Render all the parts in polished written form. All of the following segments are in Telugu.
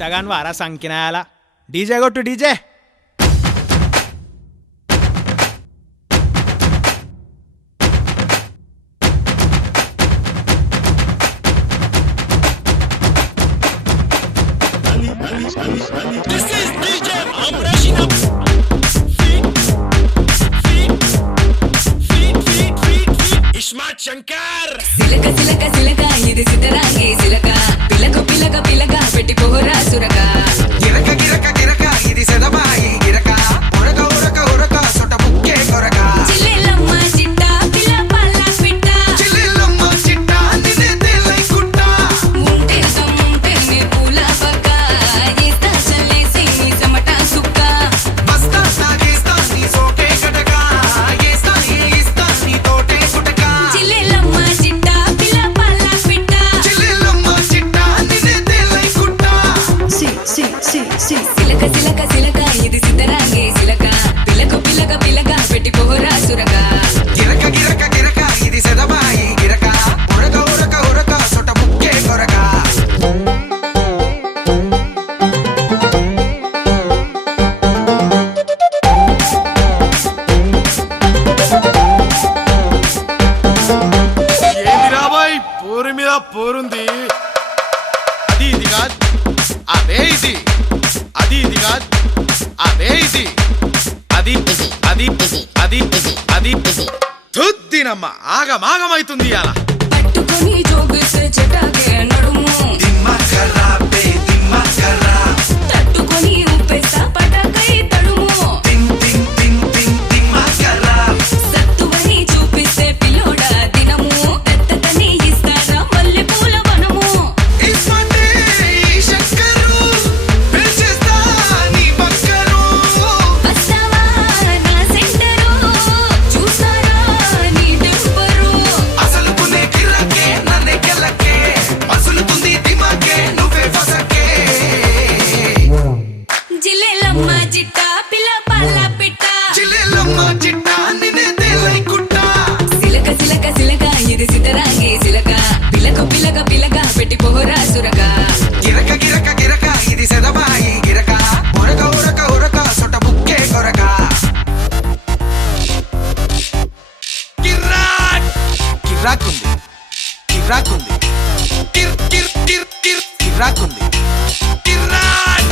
చగాన్ వారా సంకినాయాల డీజే కొట్టు డీజే. శంకర్ సిలక సిలక సిలక ఇది సిద్ధరాంగి సిలక పిలక పిలక పిలక పెట్టి పోరా సురక గిరక గిరక గిరక ఇది సెదబాయి గిరక ఉరక ఉరక ఉరక సొట ముక్కే కొరక చిల్లెలమ్మ చిట్ట పిల్ల పల్ల పిట్ట చిల్లెలమ్మ చిట్ట నిన్నే తెల్లై కుట్ట ముంటే సమ్ముంటే నే పూల పక్క ఏస్తా చల్లేసి నీ సమట సుక్క బస్తా సాగేస్తా నీ సోకే కటక ఏస్తా ఏస్తా నీ తోటే కుటక చిల్లెలమ్మ చిట్ట పిల్ల పల్ల పిట్ట చిల్లెలమ్మ చిట్ట నిన్నే తెల్లై కుట్ట సిలక సిలక సిలక ఇది సిద్ధరాంగి సిలక పిలక పిలక పిలక పెట్టి పోరా సురక గిరక గిరక గిరక ఇది సెదబాయి గిరక ఉరక ఉరక ఉరక సొట ముక్కే కొరక ఏంది రాబాయ్ పోరు మీద పోరుంది. అది ఇది కాదు అదే ఇది, అది ఇది కాదు అదే ఇది, అది అది అది అది తుద్దినమ్మ ఆగమాగమైతుంది అలా పట్టుకొని జోగిస్తే చెటాకే నడుము తట్టుకొని ఉప్పేస్తా పటాకై తడుము సత్తువని చూపిస్తే పిల్లోడా దినము పెద్దతని ఇస్తారా మల్లె పూల వనము వస్తావా నా సెంటరు చూసారా నీ టెంపరు జిల్లెలమ్మ జిట్ట పిల్ల పల్ల పిట్ట సిలక సిలక సిలక ఇది సిద్ధరాంగి సిలక పిలక పిలక పిలక పెట్టి పోరా సురక గిరక గిరక గిరక ఇది సెదబాయి గిరక ఉరక ఉరక ఉరక సొట ముక్కే కొరక కిర్రాకుంది కిర్రాకుంది కిర్ కిర్ కిర్ కిర్ కిర్రాకుంది కిర్రాక్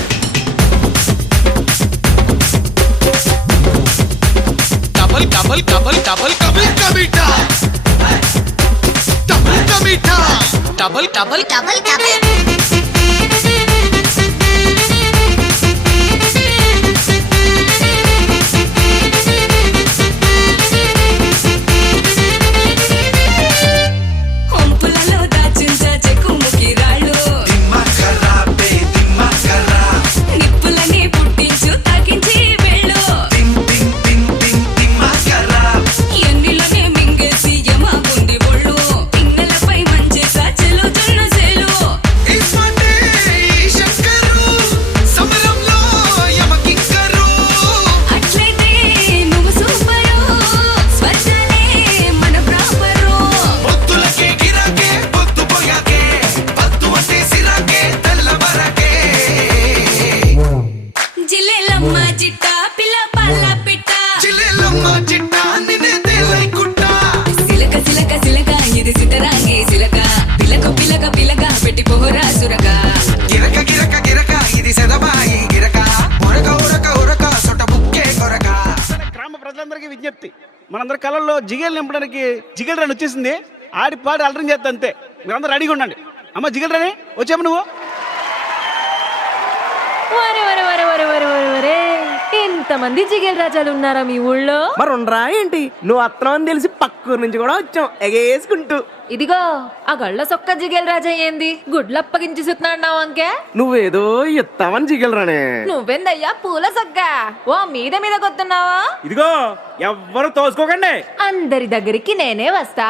డబల్ డబల్ డబల్ డబల్ కబిల్ కబీటా డబల్ కబీటా డబల్ డబల్ డబల్ డబల్ హొంపులలో దాచించ చెక్కుముకి రాళ్ళు నిప్పులని పుట్టించు తాకించి వెళ్ళు ఎన్నిలోనే మింగేసి యమా ఉంది ఒళ్ళు పిన్నెలపై మంచేసా చెల్లుతున్న సేలు అందరికీ విజ్ఞప్తి, మనందరి కళల్లో జిగేలు నింపడానికి జిగేల్ రాని వచ్చేసింది. ఆడి పాడి అలరం చేస్తా అంతే. మీరందరూ రెడీగా ఉండండి. అమ్మ జిగేల్ రాని వచ్చాము నువ్వు. వరే వరే వరే వరే వరే వరే వరే ఎంతమంది జిగేల్ రాజాలు ఉన్నారా మీ ఊళ్ళో? మరి ఉండరా ఏంటి, నువ్వు అత్తనం అని తెలిసి పక్కూరు నుంచి కూడా వచ్చాం ఎగేసుకుంటూ. ఇదిగో ఆ గళ్ళ సొక్క జిగేల్ రాజా ఏంది గుడ్లప్పగించి సుతున్నాడు అంకే? నువ్వేదో ఇస్తావని జిగలరానే. నువ్వెందయ్యా పూల సొక్క ఓ మీద మీద కొత్తున్నావా? ఇదిగో ఎవ్వరు తోసుకోకండి. అందరి దగ్గరికి నేనే వస్తా,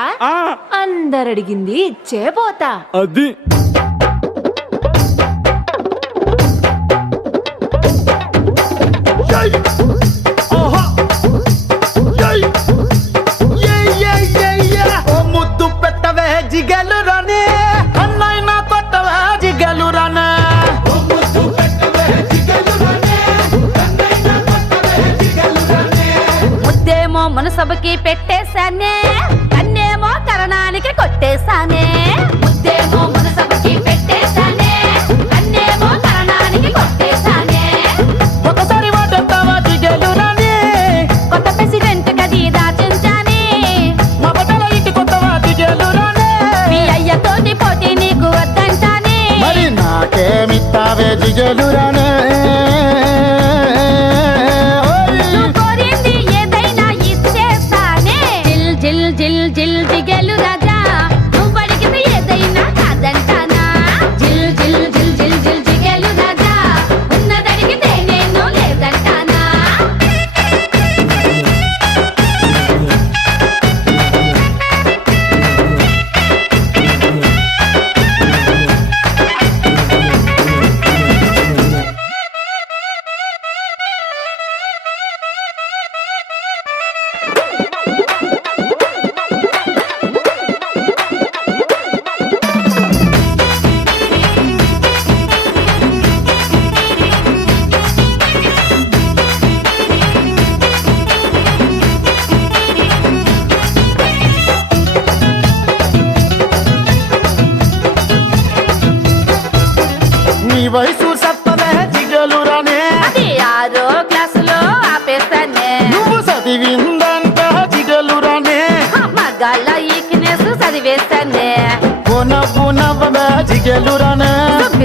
అందరడిగింది ఇచ్చే పోతా. అది ముద్దు పెట్టవే జిగలు రాని, అన్నైనా కొట్టవే జిగలు రానే. ముద్దేమో మనసభకి పెట్టేశానే, కన్నేమో కరణానికి కొట్టేశానే. ముద్దేమో మనసభకి పెట్టేశానే, కన్నేమో కరణానికి కొట్టేశానే. ఒకసారి వాటంతావా జిగలు రాని, కొత్త ప్రెసిడెంట్ గది దాచించానే. మా బట్టల ఇంటి కొత్తవా జిగలు రాని. మీ అయ్యతోటి పోటీ నీకు వద్దంటానే. మరి నాకేమిస్తావే జిగలు రానే. నువ్వు కోరింది ఏదైనా ఇచ్చేస్తానే. జిల్ జిల్ జిల్ జిల్ జిగేలు రాజా, నువ్వు అడిగింది ఏదైనా కాదంటానా. జిల్ జిల్ జిల్ జిల్ జిల్ జిగేలు రాజా, ఉన్నదడిగితే నేను లేదంటానా. నీ వయసు సత్తవే జిగలు రానే. అది 6వ క్లాసులో ఆపేస్తానే. నువ్వు చదివిందంట జిగలు రానే. మగాళ్ళ ఈక్నెస్ చదివేస్తానే. పునవ్వే జిగలు రానే.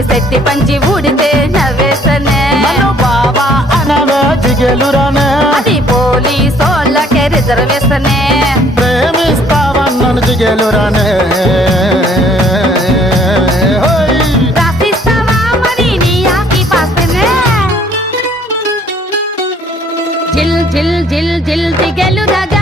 శెట్టి పంచి ఊడితే నవ్వేస్తానే. నన్ను బాబా అనవే జిగలు రానే. అది పోలీసోళ్ళకే రిజర్వేషనే. ప్రేమిస్తావన్నను జిగలు రానే. రాసిస్తావా మరి నీ ఆస్తి పాస్తేనే. జిల్ జిల్ జిల్ జిల్ జిగేలు రాజా,